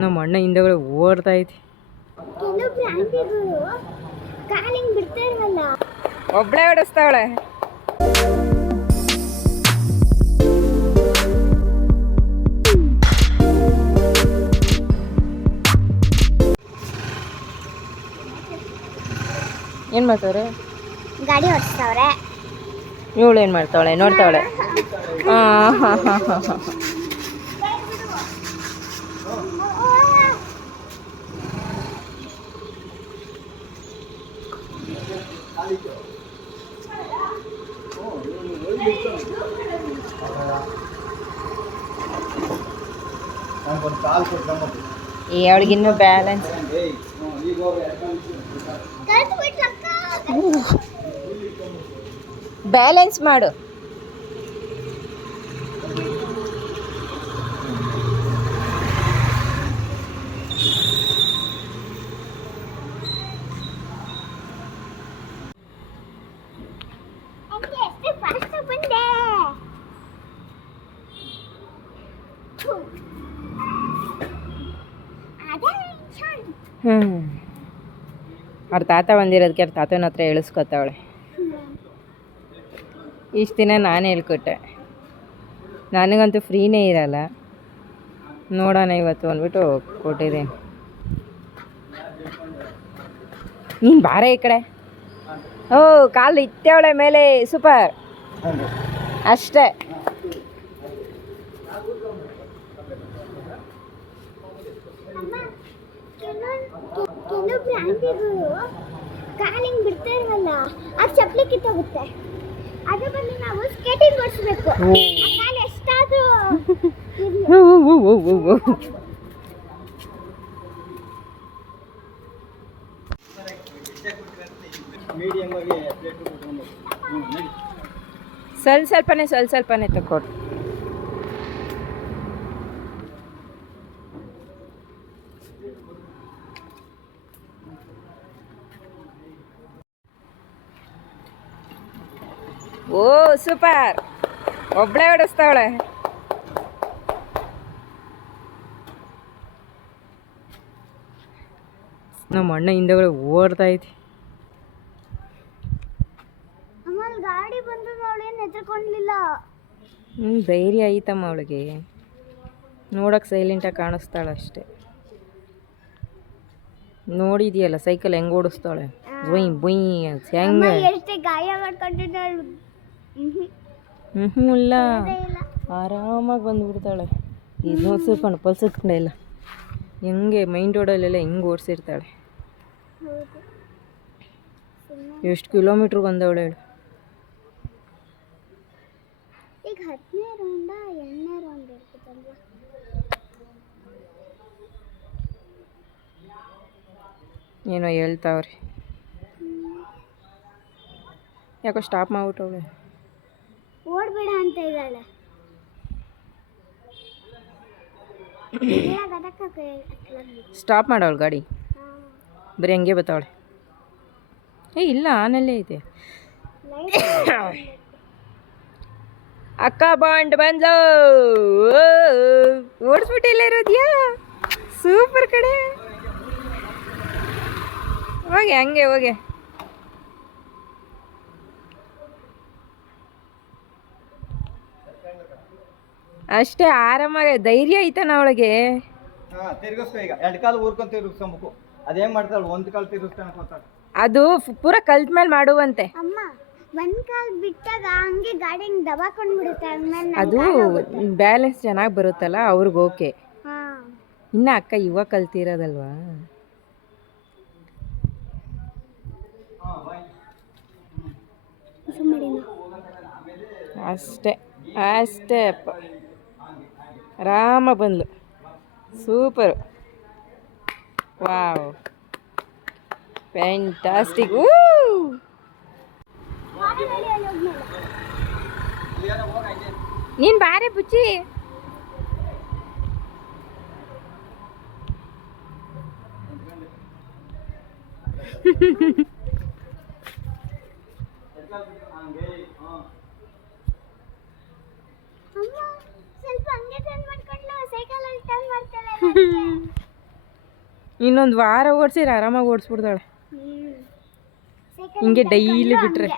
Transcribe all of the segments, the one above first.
ನಮ್ಮ ಅಣ್ಣ ಹಿಂದೆಗಡೆ ಓಡ್ತಾ ಐತಿ ಒಬ್ಳೆ ಓಡಿಸ್ತಾವಳೆ. ಏನು ಮಾಡ್ತಾವ್ರೆ? ಗಾಡಿ ಓಡಿಸ್ತಾವ್ರೆ. ಇವಳು ಏನ್ ಮಾಡ್ತಾವಳೆ? ನೋಡ್ತಾವಳೆ? ಹಾ ಹಾ ಹಾ ಹಾ ಹಾಂ. ಈ ಅವಳಿಗಿನ್ನೂ ಬ್ಯಾಲೆನ್ಸ್ ಬ್ಯಾಲೆನ್ಸ್ ಮಾಡು ಅಂಗೆ ಎಷ್ಟು ಫಾಸ್ಟ್ ಬಂದೆ ಥು. ಅದೇ ಚಂದ. ಹ್ಞೂ ಅವ್ರ ತಾತ ಬಂದಿರೋದಕ್ಕೆ ಅವ್ರ ತಾತನ ಹತ್ರ ಇಳಿಸ್ಕೊತಾವಳೆ ಇಷ್ಟು ದಿನ ನಾನು ಹೇಳ್ಕೊಟ್ಟೆ. ನನಗಂತೂ ಫ್ರೀನೇ ಇರಲ್ಲ. ನೋಡೋಣ ಇವತ್ತು ಅಂದ್ಬಿಟ್ಟು ಕೊಟ್ಟಿದ್ದೀನಿ. ನೀನು ಬಾರ ಈ ಕಡೆ. ಓ, ಕಾಲು ಇತ್ತವಳೆ ಮೇಲೆ, ಸೂಪರ್. ಅಷ್ಟೇ. ಕೆಲವೊಬ್ರು ಆಂಟಿಗಳು ಕಾಲಿಂಗ್ ಬಿಡ್ತಾ ಇರಲ್ಲ ಆ ಚಪ್ಪಲಿ ಕಿತ್ತೋಗುತ್ತೆ ಅದ್ರ ಬದಲು ನಾವು ಸ್ಕೇಟಿಂಗ್ ಓಡಿಸ್ಬೇಕು. ಕಾಲು ಎಷ್ಟಾದ್ರೂ ಇರ್ಲಿ. ಓ, ಓ, ಓ, ಓ, ಓ. ಮೀಡಿಯಮ್ ಆಗಿ ಪ್ಲೇಟ್ ಸ್ವಲ್ಪ ಸ್ವಲ್ಪನೇ ಸ್ವಲ್ಪ ಸ್ವಲ್ಪನೇ ತಗೊಡು ಓ ಸೂಪರ್. ಒಬ್ಳೆ ಓಡಿಸ್ತಾವಳೆ. ನಮ್ಮ ಅಣ್ಣ ಹಿಂದೆಗಳು ಓಡ್ತಾ ಐತಿ. ಆಮೇಲೆ ಗಾಡಿ ಬಂದು ಅವಳೇನು ಹೆದರ್ಕೊಂಡಿಲ್ಲ. ಹ್ಞೂ ಧೈರ್ಯ ಐತಮ್ಮ ಅವಳಿಗೆ. ನೋಡಕ್ಕೆ ಸೈಲೆಂಟಾಗಿ ಕಾಣಿಸ್ತಾಳೆ ಅಷ್ಟೇ. ನೋಡಿದ್ಯಲ್ಲ ಸೈಕಲ್ ಹೆಂಗೆ ಓಡಿಸ್ತಾಳೆ? ಬುಯ್ ಬುಯ್ ಹೆಂಗೆ? ಎಷ್ಟೇ ಗಾಯ ಮಾಡ್ಕೊಂಡಿದ್ದಾಳು. ಹ್ಞೂ ಹ್ಞೂ ಇಲ್ಲ. ಆರಾಮಾಗಿ ಬಂದುಬಿಡ್ತಾಳೆ. ಇದು ಸ್ವಲ್ಪ ಪಲ್ಸತ್ಕೊಂಡೆ ಇಲ್ಲ. ಹೆಂಗೆ ಮೈಂಡ್ ರೋಡಲ್ಲೆಲ್ಲ ಹೆಂಗೆ ಓಡಿಸಿರ್ತಾಳೆ. ಎಷ್ಟು ಕಿಲೋಮೀಟ್ರ್ ಬಂದವಳೆ ಹೇಳು. ಈಗ ಹತ್ತನೇ ರೌಂಡ ಎರಡನೇ ರೌಂಡ್ ಇರ್ತದಲ್ವಾ ಏನೋ ಹೇಳ್ತಾವ್ರಿ. ಯಾಕೋ ಸ್ಟಾಪ್ ಮಾಡ್ಬಿಟ್ಟವಳೆ. ಓಡ್ಬೇಡ ಅಂತ ಇದ್ದಾಳೆ. ಸ್ಟಾಪ್ ಮಾಡವಳು ಗಾಡಿ. ಬರೀ ಹಂಗೆ ಬತ್ತವಳೆ. ಏ ಇಲ್ಲ ಆನಲ್ಲೇ ಇದೆ. ಅಕ್ಕ ಬಾಂಡ್ ಬಂದ್ಲು. ಓಡಿಸ್ಬಿಟ್ಟಿಲ್ಲ ಇರೋದ್ಯಾ? ಸೂಪರ್ ಕಡೆ ಹೋಗಿ ಹಂಗೆ ಹೋಗೆ. ಅಷ್ಟೇ ಆರಾಮಾಗಿ ಧೈರ್ಯ ಐತನ ಅವಳಿಗೆ ಹಾ ತಿರ್ಗಿಸ್ಕೊ ಈಗ. ಎರಡು ಕಾಲು ಊರ್ಕೊಂಡು ತಿರುಗಿಸ್ಕೊಬೇಕು. ಅದೇನು ಮಾಡ್ತಾಳೆ? ಒಂದು ಕಾಲು ತಿರುಗಿಸ್ತಾನೆ ಕೂತಾಳೆ. ಅದು ಪೂರ ಕಲ್ತ ಮೇಲೆ ಮಾಡುವಂತೆ. ಅಮ್ಮ ಒಂದ್ ಕಾಲ್ ಬಿಟ್ಟಾಗ ಹಂಗೆ ಗಾಡಿ ಹಿಂಗ್ ದಬಾಕೊಂಡ್ ಬಿಡುತ್ತೆ ಆಮೇಲೆ ಅದು ಬ್ಯಾಲೆನ್ಸ್ ಚೆನ್ನಾಗಿ ಬರುತ್ತಲ್ಲ ಅವ್ರಿಗೆ ಓಕೆ. ಹಾ. ಇನ್ನ ಅಕ್ಕ ಇವಾಗ ಕಲ್ತಿರೋದಲ್ವಾ? ಅಷ್ಟೇ ಅಷ್ಟೇ ಅಪ್ಪ. ಆರಾಮ ಬಂದ್ಲು. ಸೂಪರು ವಾವ್ ಫ್ಯಾಂಟಾಸ್ಟಿಕ್ ನೀನು ಬಾರೆ ಬುಚ್ಚಿ ಅಮ್ಮ ಸ್ವಲ್ಪ ಹಂಗೆ ಟರ್ನ್ ಮಾಡ್ಕೊಂಡು ಸೈಕಲ್ ಅಲ್ಲಿ ಟರ್ನ್ ಮಾಡ್ತಾಳೆ ಇನ್ನೊಂದು ವಾರ ಓಡಿಸಿದ್ರೆ ಆರಾಮಾಗಿ ಓಡಿಸ್ಬಿಡ್ತಾಳೆ. ಹಿಂಗೆ ಡೈಲಿ ಬಿಟ್ರೆ.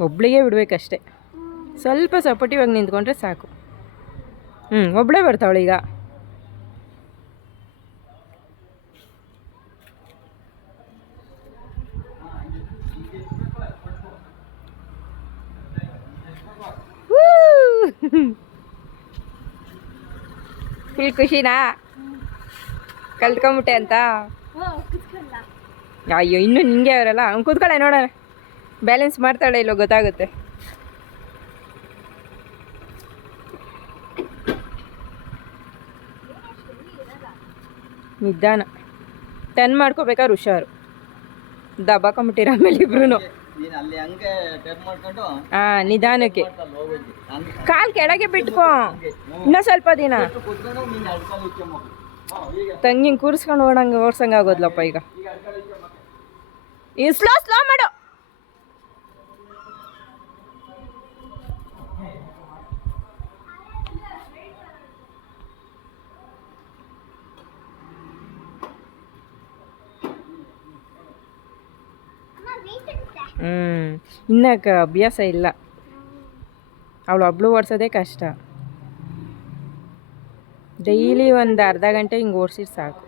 ಒಬ್ಳಿಗೆ ಬಿಡ್ಬೇಕಷ್ಟೆ. ಸ್ವಲ್ಪ ಸಪೋರ್ಟಿವಾಗಿ ನಿಂತ್ಕೊಂಡ್ರೆ ಸಾಕು. ಹ್ಞೂ ಒಬ್ಬಳೇ ಬರ್ತಾವಳೆ ಈಗ. ಫುಲ್ ಖುಷಿನಾ? ಕಲ್ತ್ಕೊಂಬಿಟ್ಟೆ ಅಂತ? ಅಯ್ಯೋ, ಇನ್ನು ನಿಂಗೆ ಅವರಲ್ಲ? ಅವ್ನು ಕೂತ್ಕೊಳ್ಳೆ ನೋಡೋಣ ಬ್ಯಾಲೆನ್ಸ್ ಮಾಡ್ತಾಳೆ ಇಲ್ಲೋ ಗೊತ್ತಾಗುತ್ತೆ. ನಿಧಾನ. ಟನ್ ಮಾಡ್ಕೋಬೇಕಾದ್ರೆ ಹುಷಾರು. ದಬ್ಬಾಕೊಂಬಿಟ್ಟಿರ ಆಮೇಲೆ ಇಬ್ರು ನೀನು ಅಲ್ಲಿ ಹಂಗೆ ಟರ್ನ್ ಮಾಡ್ಕೊಂಡು ಹಾಂ ನಿಧಾನಕ್ಕೆ. ಕಾಲ್ ಕೆಳಗೆ ಬಿಟ್ಕೋ. ಇನ್ನ ಸ್ವಲ್ಪ ದಿನ. ತಂಗಿಂಗ್ ಕೂರಿಸ್ಕೊಂಡು ಓಡಂಗೆ ಓಡ್ಸಂಗ ಆಗೋದ್ಲಪ್ಪ ಈಗ. ಈ ಸ್ಲೋ ಸ್ಲೋ ಮಾಡು. ಹ್ಞೂ ಇನ್ನಕ್ಕೆ ಅಭ್ಯಾಸ ಇಲ್ಲ. ಅವಳು ಒಬ್ಳು ಓಡಿಸೋದೇ ಕಷ್ಟ. ಡೈಲಿ ಒಂದು ಅರ್ಧ ಗಂಟೆ ಹಿಂಗೆ ಓಡಿಸಿದ್ರೆ ಸಾಕು.